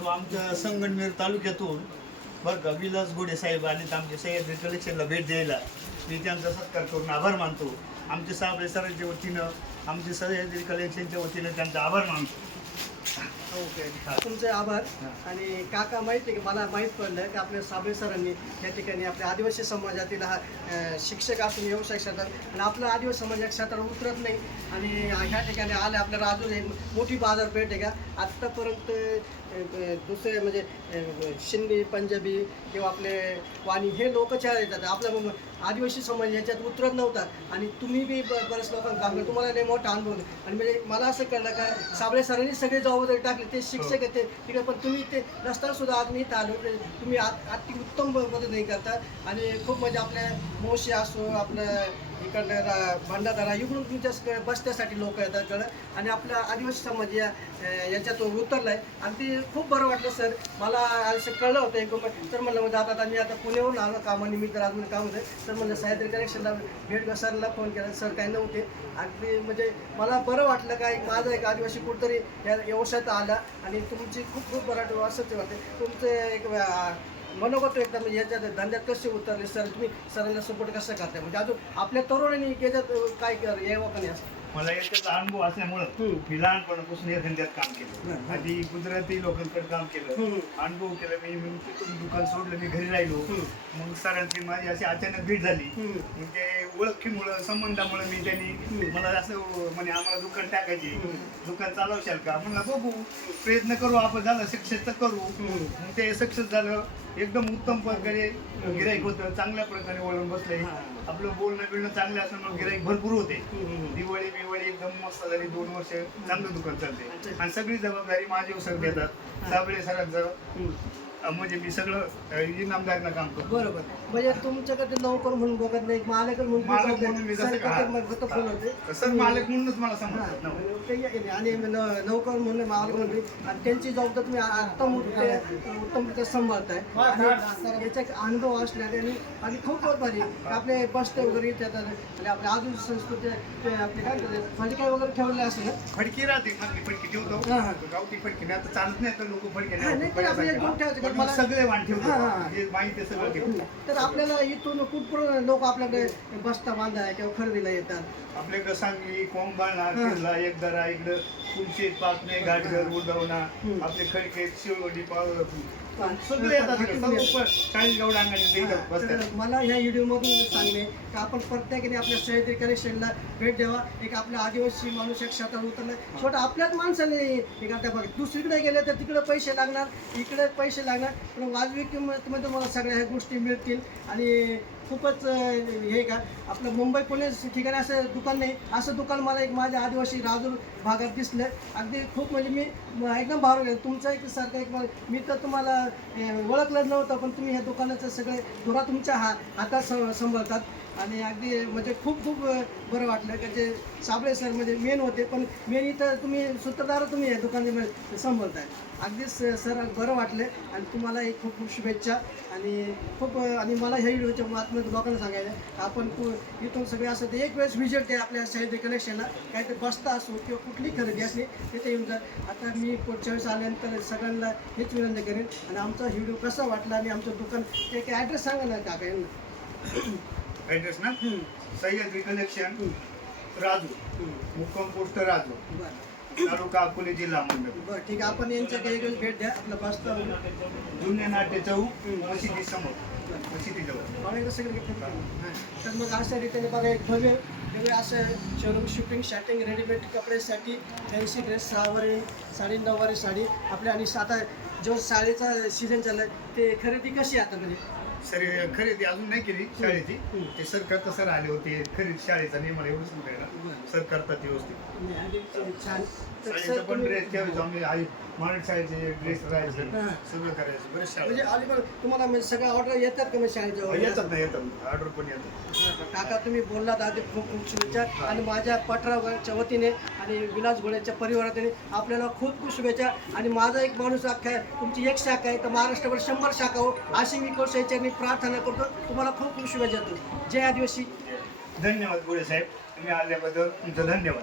सर्व आमच्या संगमनेर तालुक्यातून बरं का विलास गोडे साहेब तर आमच्या सह्याद्री कलेक्शनला भेट द्यायला. मी त्यांचा सत्कार करून आभार मानतो. आमचे साबळे सरांच्या वतीनं आमचे सह्याद्री कलेक्शनच्या वतीनं त्यांचा आभार मानतो. ओके. तुमचे आभार. आणि काका माहिती आहे की मला माहीत पडलं की आपल्या साबळे सरांनी या ठिकाणी आपल्या आदिवासी समाजातील हा शिक्षक असून व्यवसाय क्षेत्रात आणि आपला आदिवासी समाज या क्षेत्रावर उतरत नाही. आणि ह्या ठिकाणी आले आपल्या राजूर एक मोठी बाजारपेठ आहे का? आत्तापर्यंत दुसरे म्हणजे शिंदी पंजाबी किंवा आपले वाणी हे लोक चार येतात. आपला मग आदिवासी समाज याच्यात उतरत नव्हता. आणि तुम्ही बी ब- बऱ्याच लोकांना तुम्हाला लय मोठा अनुभव. आणि म्हणजे मला असं कळलं का साबळे सरांनी सगळे जबाबदारी टाकली. ते शिक्षक आहेत ते तिकडे पण तुम्ही ते नसताना सुद्धा आज मी इथं आलो म्हणजे तुम्ही आत- अति उत्तम मदत नाही करता. आणि खूप म्हणजे आपल्या मोशी असो आपलं इकडलं रा- भंडारा इकडून तुमच्या बसण्यासाठी लोक येतात इकडं. आणि आपला आदिवासी समाज या याच्यातून याच्यात उतरलाय. आणि ते खूप बरं वाटलं सर. मला असं कळलं होतं एक तर म्हणलं म्हणजे आता आणि आता पुण्याहून आलो कामानिमित्त अजून काम होतं. तर म्हणलं साहित्य कनेक्शनला भेट घ्या, सरला फोन केला. सर काही नव्हते. आणि म्हणजे मला बरं वाटलं का एक माझा एक आदिवासी कुठतरी या व्यवसायात आला. आणि तुमची खूप खूप बरं वाटतं असंच वाटते. तुमचं एक मनोगत एकदम याच्यात धंद्यात कसे उतरले सर तुम्ही सरांना सपोर्ट कसं करताय म्हणजे अजून आपल्या तरुणांनी याच्यात काय कर यावं का नाही असं मला याच्याचा अनुभव असल्यामुळं. मी लहानपणापासून या धंद्यात काम केलं. आधी गुजराती लोकांकडे काम केलं. अनुभव केला मी तिथून दुकान सोडलं मी घरी राहिलो. मग सरांची माझी अशी अचानक भेट झाली. मग ते ओळखीमुळं संबंधामुळे मी त्यांनी मला असं म्हणजे आम्हाला दुकान टाकायचे. दुकान चालवशाल का? म्हणलं बघू. प्रयत्न करू आपण झालं सक्सेस तर करू. मग ते सक्सेस झालं. एकदम उत्तम प्रकारे गिराईक होतं. चांगल्या प्रकारे वळून बसले. आपलं बोलणं बिलणं चांगलं असल्यामुळे गिराईक भरपूर होते. दिवाळी बिवाळी एकदम मस्त झाली. दोन वर्ष चांगलं दुकान चालते. आणि सगळी जबाबदारी माझे सर देतात साबळे सरांचं. म्हणजे मी सगळं इनामदारीनं काम करतो. बरोबर. म्हणजे तुमच्याकडे नोकर म्हणून बघत नाही मालक म्हणून मालक म्हणून मी. जसं सर, का- मालक म्हणूनच मला हा, समजतात. आणि नोकर म्हणून मालक म्हणून आणि त्यांची जबाबदारी तुम्ही उत्तम उत्तमरित्या सांभाळताय. याचा एक अनुभव असल्याने आणि आणि खूप खूप भारी आपले बसते वगैरे येतात आणि आपल्या अजून संस्कृती आपले काय म्हणतात फडके वगैरे ठेवले असेल ना? फडकी राहते फडकी ठेवतो. गावठी फडकी नाही आता चालत नाही तर लोक फडके नाही, दोन ठेवायचे. पण मला- सगळे वाण ठेवतो हा, हा. जे माहिती सगळं ठेवतो तर आपल्याला इथून कुठपर्यंत लोक आपल्याकडे बसता बांधाय किंवा खरेदीला येतात आपल्याकडे सांगली कोंबाळा हा. किल्ला एकदरा इकडं तुमचे पाचणे घाटघर उडवणा. आपले खडके शिवडी पाव. सगळे येतात चाळीस गावड अंगाने मला ह्या व्हिडिओमधून सांगणे की आपण प्रत्येकाने आपल्या सह्याद्री कनेक्शनला भेट द्यावा. एक आपल्या आदिवासी माणूस एक क्षेत्रात उतरला. छोटा आपल्याच माणसाने हे करता बघा. दुसरीकडे गेले तर तिकडे पैसे लागणार इकडे पैसे लागणार. पण वाजवी किंमतमध्ये मला सगळ्या ह्या गोष्टी मिळतील. आणि खूपच हे का? आपलं मुंबई पुणे ठिकाणी असं दुकान नाही. असं दुकान मला एक माझ्या आदिवासी राजूर भागात दिसलं. अगदी खूप म्हणजे मी एकदम भारून गेलो तुमचा एक सारखं एक मी तर तुम्हाला ओळखलं नव्हतं पण तुम्ही ह्या दुकानाचं सगळे धुरा तुमच्या हा हातात सं- सांभाळतात. आणि अगदी म्हणजे खूप खूप बरं वाटलं की जे साबळे सर म्हणजे मेन होते पण मेन इथं तुम्ही सूत्रधार तुम्ही या दुकानामध्ये सांभाळताय. अगदी सर बरं वाटलं आणि तुम्हाला एक खूप खूप शुभेच्छा आणि खूप आणि मला ह्या व्हिडिओच्या माध्यमातून लोकांना सांगायचं आपण कु- इथून सगळे असं ते एक वेळेस व्हिजिट द्या आपल्या साहित्य कलेक्शनला काहीतरी ते बसता असो किंवा कुठली खरेदी असली तिथे येऊन जा. आता मी पुढच्या वेळेस आल्यानंतर सगळ्यांना हेच विनंती करेन आणि आमचा व्हिडिओ कसा वाटला आणि आमचं दुकान ते काही ॲड्रेस सांगा ना काका यांना? ऍड्रेस ना? सह्याद्री कलेक्शन राजू. मुक्काम पोस्ट राजू. तालुका अकोले जिल्हा मंडळ. बरं ठीक आहे. आपण यांच्या काही दिवस भेट द्या. आपला बसता जुन्या नाट्य चौक मशिदी समोर. मशिदी जवळ. बघायचं सगळं घेतलं हां. तर मग अशा रीतीने बघा एक भव्य वेगळे असं showroom shooting शॅटिंग readymade कपड्यासाठी fancy dress सहावारी साडी नऊवारी साडी. आपल्या आणि आता जो साडीचा सीझन चाललाय ते खरेदी कशी आता म्हणजे? सर खरेदी अजून नाही केली शाळेची. ते सर करता सर आले होते. खरेदी शाळेचा नाही मला एवढंच म्हणायला. सर करतात व्यवस्थित. पण ड्रेस आम्ही आई मराठी शाळेचे ड्रेस राहायचे. सगळं करायचं बरेच म्हणजे शाळा अलीकडे तुम्हाला म्हणजे सगळ्या ऑर्डर येतात का म्हणजे शाळेच्या येतात ना येतात ऑर्डर पण येतात. काका तुम्ही बोललात आधी खूप खूप शुभेच्छा. आणि माझ्या पठरावरच्या वतीने आणि विलास घोड्याच्या परिवाराने आपल्याला खूप खूप शुभेच्छा. आणि माझा एक माणूस अख्खा आहे तुमची एक शाखा आहे. तर महाराष्ट्रभर शंभर शाखा हो. अशी मी कोर्साची मी प्रार्थना करतो तुम्हाला खूप खूप शुभेच्छा देतो. जय आदिवासी. धन्यवाद गोळे साहेब. तुम्ही आल्याबद्दल तुमचं धन्यवाद.